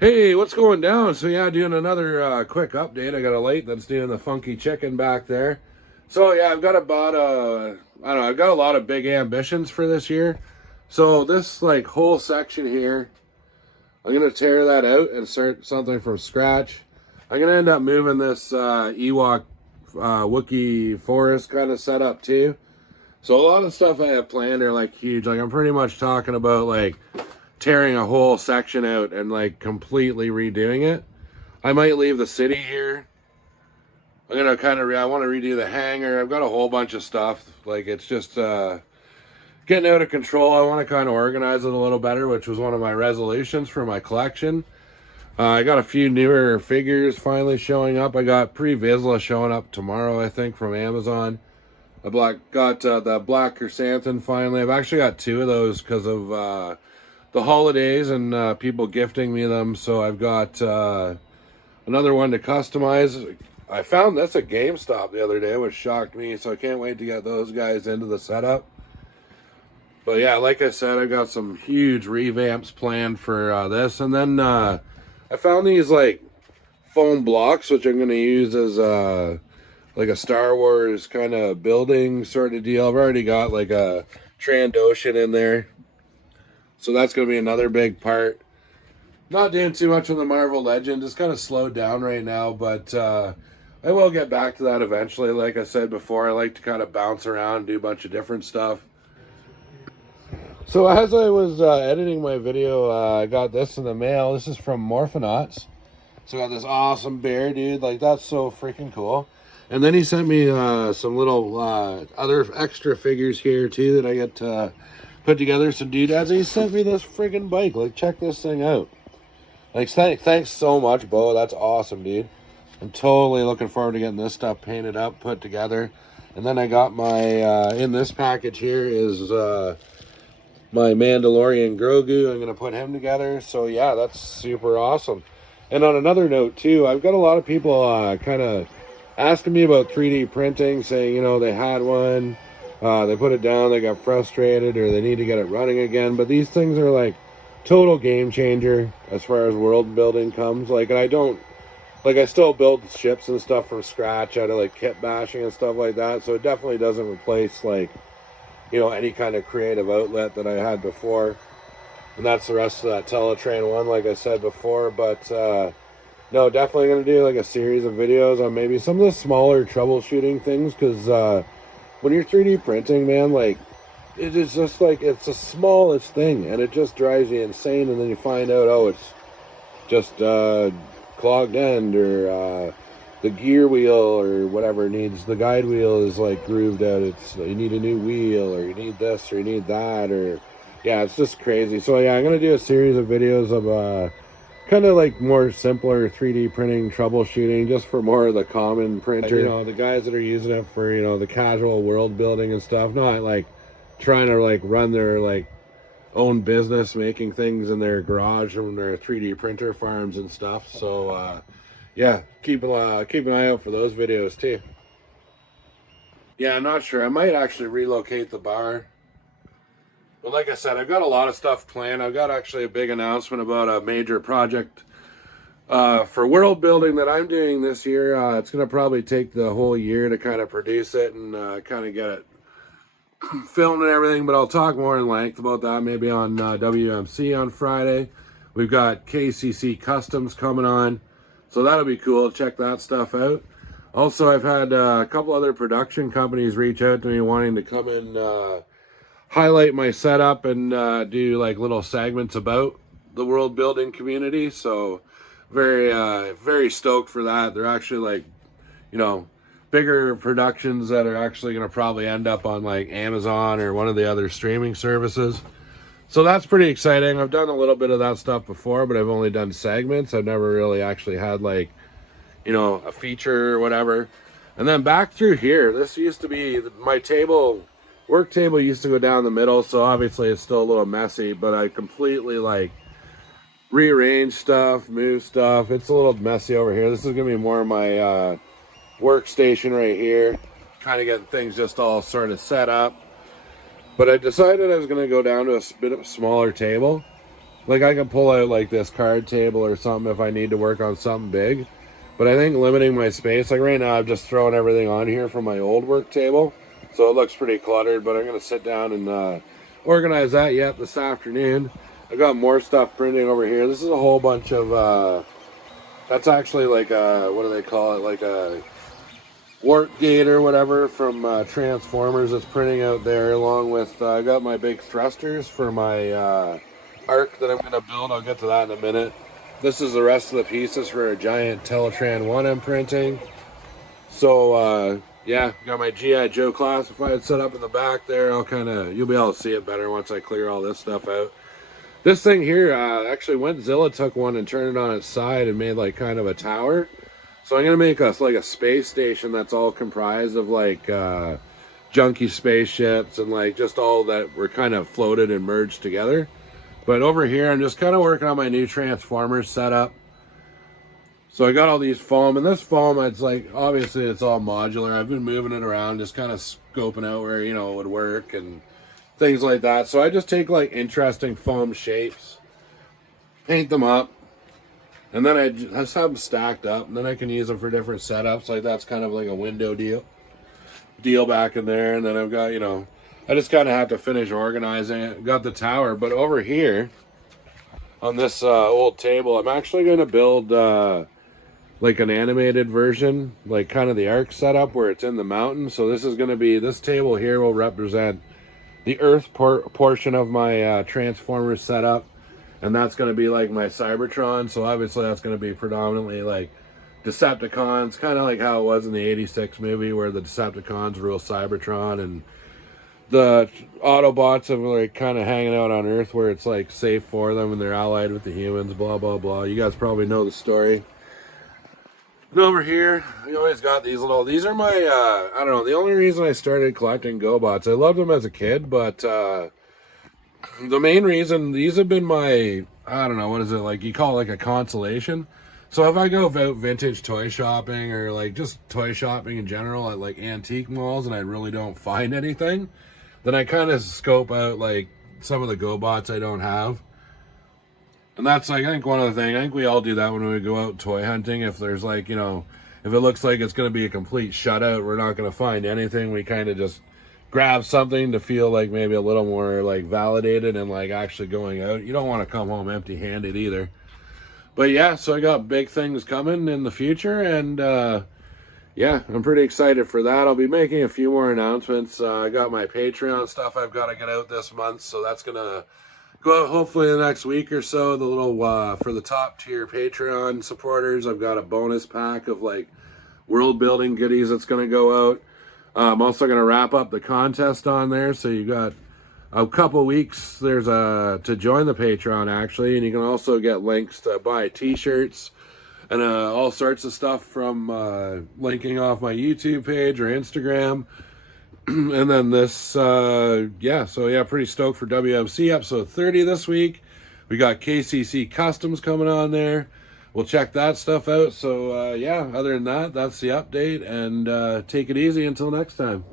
Hey, what's going down? So yeah, doing another quick update. I got a light that's doing the funky chicken back there. So yeah, I've got about I don't know, I've got a lot of big ambitions for this year. So this like whole section here, I'm gonna tear that out and start something from scratch. I'm gonna end up moving this Ewok Wookiee forest kind of setup too. So a lot of stuff I have planned are like huge. Like I'm pretty much talking about like tearing a whole section out and like completely redoing it. I might leave the city here. I'm gonna I want to redo the hangar. I've got a whole bunch of stuff. Like it's just getting out of control. I want to kind of organize it a little better, which was one of my resolutions for my collection. I got a few newer figures finally showing up. I got Pre-Vizsla showing up tomorrow, I think, from Amazon. I got the Black Chrysanthemum finally. I've actually got two of those because of the holidays and people gifting me them. So I've got another one to customize. I found this at GameStop the other day, which shocked me. So I can't wait to get those guys into the setup. But yeah, like I said, I got some huge revamps planned for this. And then I found these like foam blocks, which I'm going to use as like a Star Wars kind of building sort of deal. I've already got like a Trandoshan in there. So that's going to be another big part. Not doing too much on the Marvel Legend. Just kind of slowed down right now, but I will get back to that eventually. Like I said before, I like to kind of bounce around and do a bunch of different stuff. So as I was editing my video, I got this in the mail. This is from Morphonauts. So I got this awesome bear, dude. Like, that's so freaking cool. And then he sent me some little other extra figures here, too, that I get to put together. So, dude, as he sent me this freaking bike, like, check this thing out. Like, thanks so much, Bo. That's awesome, dude. I'm totally looking forward to getting this stuff painted up, put together. And then I got my, in this package here is my Mandalorian Grogu. I'm going to put him together. So, yeah, that's super awesome. And on another note, too, I've got a lot of people kind of asking me about 3D printing, saying, you know, they had one, they put it down, they got frustrated, or they need to get it running again. But these things are, like, total game changer as far as world building comes. Like, and I still build ships and stuff from scratch out of, like, kit bashing and stuff like that. So it definitely doesn't replace, like, you know, any kind of creative outlet that I had before. And that's the rest of that Teletrain one, like I said before. But no, definitely going to do like a series of videos on maybe some of the smaller troubleshooting things. Because when you're 3D printing, man, like, it is just like, it's the smallest thing. And it just drives you insane. And then you find out, oh, it's just clogged end, or the gear wheel or whatever needs, the guide wheel is like grooved out. It's, you need a new wheel, or you need this, or you need that, or yeah, it's just crazy. So yeah, I'm gonna do a series of videos of kind of like more simpler 3D printing troubleshooting, just for more of the common printer, you know, the guys that are using it for, you know, the casual world building and stuff, not like trying to like run their like own business making things in their garage and their 3D printer farms and stuff. So yeah, keep an eye out for those videos too. Yeah, I'm not sure. I might actually relocate the bar. But like I said, I've got a lot of stuff planned. I've got actually a big announcement about a major project for world building that I'm doing this year. It's going to probably take the whole year to kind of produce it and kind of get it filmed and everything. But I'll talk more in length about that maybe on WMC on Friday. We've got KCC Customs coming on. So that'll be cool. Check that stuff out. Also, I've had a couple other production companies reach out to me wanting to come in, highlight my setup and do like little segments about the world building community. So very stoked for that. They're actually like, you know, bigger productions that are actually going to probably end up on like Amazon or one of the other streaming services. So that's pretty exciting. I've done a little bit of that stuff before, but I've only done segments. I've never really actually had like, you know, a feature or whatever. And then back through here, this used to be my table. Work table used to go down the middle, so obviously it's still a little messy, but I completely like rearrange stuff, move stuff. It's a little messy over here. This is gonna be more of my workstation right here, kind of getting things just all sort of set up. But I decided I was gonna go down to a bit of a smaller table. Like I could pull out like this card table or something if I need to work on something big. But I think limiting my space, like right now I've just thrown everything on here from my old work table. So it looks pretty cluttered, but I'm going to sit down and organize that yet this afternoon. I got more stuff printing over here. This is a whole bunch of, that's actually like a, what do they call it? Like a warp gate or whatever from Transformers that's printing out there, along with, I got my big thrusters for my arc that I'm going to build. I'll get to that in a minute. This is the rest of the pieces for a giant Teletran 1 I'm printing. So, yeah, got my G.I. Joe classified set up in the back there. You'll be able to see it better once I clear all this stuff out. This thing here, actually Zilla took one and turned it on its side and made like kind of a tower. So I'm going to make us like a space station that's all comprised of like junky spaceships and like just all that were kind of floated and merged together. But over here, I'm just kind of working on my new Transformers setup. So I got all these foam, and this foam, it's like, obviously it's all modular. I've been moving it around, just kind of scoping out where, you know, it would work and things like that. So I just take like interesting foam shapes, paint them up, and then I just have them stacked up, and then I can use them for different setups. Like that's kind of like a window deal back in there. And then I've got, you know, I just kind of have to finish organizing it. Got the tower, but over here on this old table, I'm actually going to build like an animated version, like kind of the arc setup where it's in the mountain. So this is going to be, this table here will represent the Earth portion of my Transformers setup, and that's going to be like my Cybertron. So obviously that's going to be predominantly like Decepticons, kind of like how it was in the '86 movie where the Decepticons rule Cybertron, and the Autobots are like kind of hanging out on Earth where it's like safe for them and they're allied with the humans, blah, blah, blah. You guys probably know the story. And over here, we always got these these are my, I don't know, the only reason I started collecting GoBots, I loved them as a kid, but the main reason, these have been my, I don't know, what is it, like you call it like a consolation. So if I go out vintage toy shopping or like just toy shopping in general at like antique malls and I really don't find anything, then I kind of scope out like some of the GoBots I don't have. And that's like, I think one of the things, I think we all do that when we go out toy hunting. If there's like, you know, if it looks like it's going to be a complete shutout, we're not going to find anything. We kind of just grab something to feel like maybe a little more like validated and like actually going out. You don't want to come home empty handed either. But yeah, so I got big things coming in the future, and yeah, I'm pretty excited for that. I'll be making a few more announcements. I got my Patreon stuff I've got to get out this month, so that's going to go out hopefully the next week or so. The little, for the top tier Patreon supporters, I've got a bonus pack of like world building goodies that's going to go out. I'm also going to wrap up the contest on there, so you got a couple weeks there's to join the Patreon actually, and you can also get links to buy t-shirts and all sorts of stuff from linking off my YouTube page or Instagram. And then this yeah, so yeah, pretty stoked for WMC episode 30 this week. We got KCC Customs coming on there. We'll check that stuff out. So yeah, other than that, that's the update, and take it easy until next time.